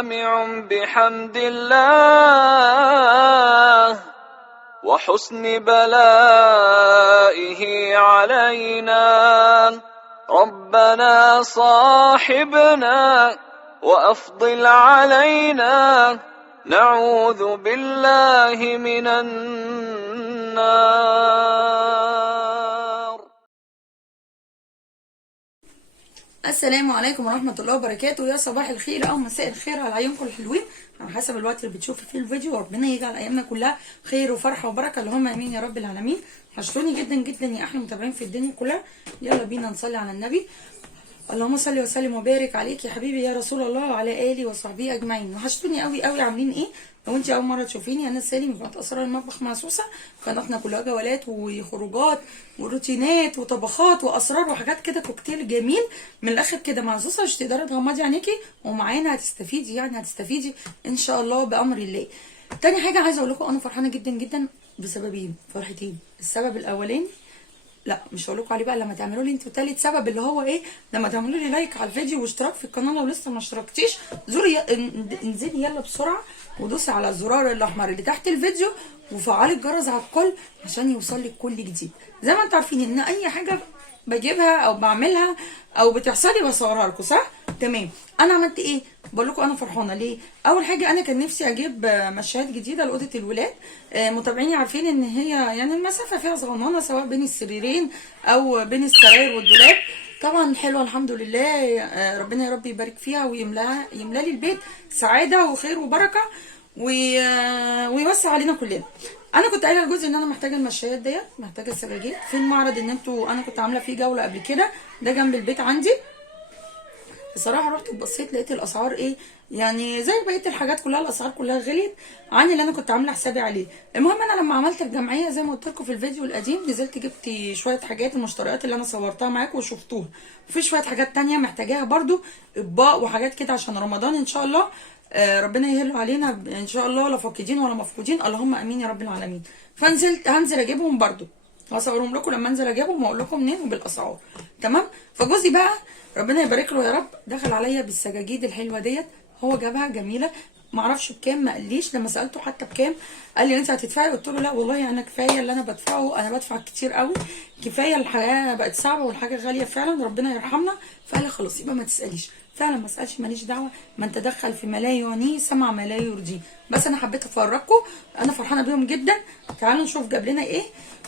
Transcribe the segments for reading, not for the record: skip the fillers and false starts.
جامع بحمد الله وحسن بلائه علينا. ربنا صاحبنا وأفضل علينا، نعوذ بالله من النار. السلام عليكم ورحمة الله وبركاته. يا صباح الخير أو مساء الخير على عيونكم الحلوين على حسب الوقت اللي بتشوفوا فيه الفيديو. وربنا يجعل أيامنا كلها خير وفرحة وبركة، اللهم آمين يا رب العالمين. وحشتوني جدا جدا يا أحلى متابعين في الدنيا كلها. يلا بينا نصلي على النبي. اللهم صل وسلم وبارك عليك يا حبيبي يا رسول الله وعلى آله وصحبه أجمعين. وحشتوني قوي قوي. عاملين إيه؟ لو انت اول مره تشوفيني، انا سالم بتاعت اسرار المطبخ مع سوسه. قناتنا كلها جولات وخروجات وروتينات وطبخات واسرار وحاجات كده، كوكتيل جميل من الاخر كده مع سوسه. مش تقدري تغمضي عينيكي ومعانا هتستفيدي، يعني هتستفيدي ان شاء الله بامر الله. تاني حاجه عايزه اقول لكم، انا فرحانه جدا جدا بسببين، فرحتين. السبب الاولاني لا مش هقول لكم عليه بقى لما تعملوا لي انتوا تالت سبب، اللي هو ايه؟ لما تعملوا لي لايك على الفيديو واشتراك في القناه لو لسه ما اشتركتيش. زوري انزلي يلا بسرعه ودوسي على الزرار الاحمر اللي تحت الفيديو وفعلي الجرس على الكل عشان يوصل لك كل جديد. زي ما انتوا عارفين ان اي حاجه بجيبها او بعملها او بتحصل لي بصورها لكم، صح؟ تمام. انا عملت ايه؟ بقول لكم انا فرحانه ليه. اول حاجه انا كان نفسي اجيب مشايات جديده لاوضه الولاد. متابعيني عارفين ان هي يعني المسافه فيها صغننه، سواء بين السريرين او بين السراير والدولاب. طبعا حلوه الحمد لله. ربنا يا رب يبارك فيها ويملى لي البيت سعاده وخير وبركه ويوسع علينا كلنا. انا كنت قايله لجوزي ان انا محتاجه المشايات ديت، محتاجه السجاجيد في المعرض ان انا كنت عامله فيه جوله قبل كده، ده جنب البيت عندي. بصراحه رحت بصيت لقيت الاسعار ايه، يعني زي بقيه الحاجات كلها الاسعار كلها غليت عن اللي انا كنت عامله حسابي عليه. المهم انا لما عملت الجمعيه زي ما قلت لكم في الفيديو القديم، نزلت جبت شويه حاجات، المشتريات اللي انا صورتها معاكم وشفتوها، وفي شويه حاجات تانية محتاجاها برده، اطباق وحاجات كده عشان رمضان ان شاء الله. ربنا يهله علينا ان شاء الله، لا فاقدين ولا مفقودين، اللهم امين يا رب العالمين. هنزل اجيبهم برده، هصورهم لكم لما انزل اجيبهم واقول لكم منين وبالاسعار. تمام. فجوزي بقى ربنا يبارك له يا رب دخل عليا بالسجاجيد الحلوه ديت، هو جابها جميله، معرفش بكام، ما قاليش. لما سالته حتى بكام قال لي انت هتدفعي، قلت له لا والله انا كفايه اللي انا بدفعه، انا بدفع كتير قوي، كفايه الحياه بقت صعبه والحاجه غاليه فعلا، ربنا يرحمنا. فقال لي خلاص يبقى ما تساليش. فعلا ما اسالش، ماليش دعوه، من تدخل في ما لا يعنيه سمع ما لا يرضيه. بس انا حبيت افرجكم، انا فرحانه بيهم جدا. تعالوا نشوف جاب لنا ايه.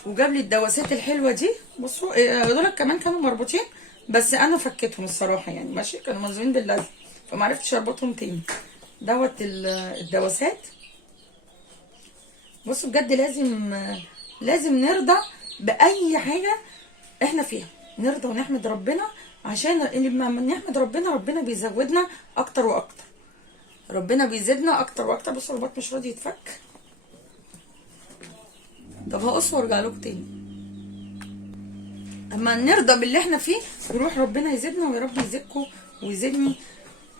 وجاب لي الدواسات الحلوه دي، بصوا دول كمان كانوا مربوطين بس انا فكيتهم الصراحه، يعني ماشي كانوا ملزومين باللزق فما عرفتش اربطهم تاني. دوت الدواسات. بصوا بجد لازم نرضى باي حاجه احنا فيها، نرضى ونحمد ربنا، عشان لما نحمد ربنا بيزودنا اكتر واكتر، ربنا بيزيدنا اكتر واكتر. بصوا الرباط مش راضي يتفك. طب هقص وارجع لكم تاني. اما نرضى باللي احنا فيه يروح ربنا يزيدنا، ويا رب يزيدكم ويزيدني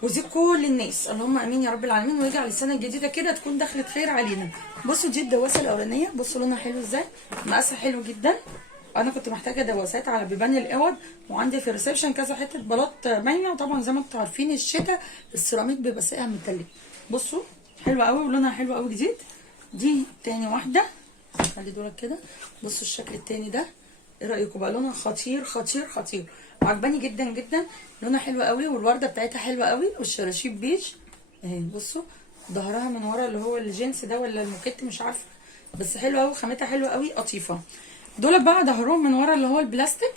ويزيد كل الناس، اللهم امين يا رب العالمين. ويجعل السنه الجديده كده تكون دخلت خير علينا. بصوا دي الدواسه الاولانيه، بصوا لونها حلو ازاي، مقاسها حلو جدا. انا كنت محتاجه دواسات على بيبان الاوض، وعندي في الريسبشن كذا حته بلاط باينه. وطبعا زي ما انتم عارفين الشتاء السيراميك بيبقى ساقع من التلاجه. بصوا حلوه قوي ولونها حلو قوي جديد. دي تاني واحده، خلي دولك كده. بصوا الشكل التاني ده، ايه رايكم بقى؟ لونها خطير خطير خطير، وعجباني جدا جدا، لونها حلو قوي، والورده بتاعتها حلوه قوي، والشراشيب بيج اهي. بصوا ظهرها من ورا اللي هو الجنس ده ولا الموكيت مش عارفه، بس حلوه قوي، خامتها حلوه قوي قطيفه. دول بقى ظهرهم من ورا اللي هو البلاستيك،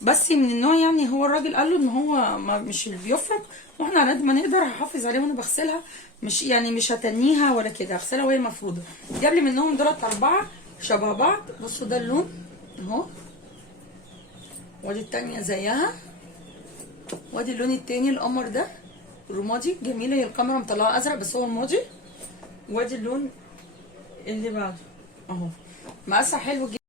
بس من النوع يعني هو الراجل قال له ان هو مش اللي بيفرق، واحنا على قد ما نقدر هحافظ عليها وانا بغسلها، مش هتنيها ولا كده، هغسلها وهي مفروضه. جاب لي منهم دولت 4 شبه بعض. بصوا ده اللون اهو، ودي التانية زيها، وادي اللون التاني القمر ده الرمادي، جميله. هي الكاميرا مطلعه ازرق بس هو رمادي. وادي اللون اللي بعده اهو، مقاسها حلو جدا.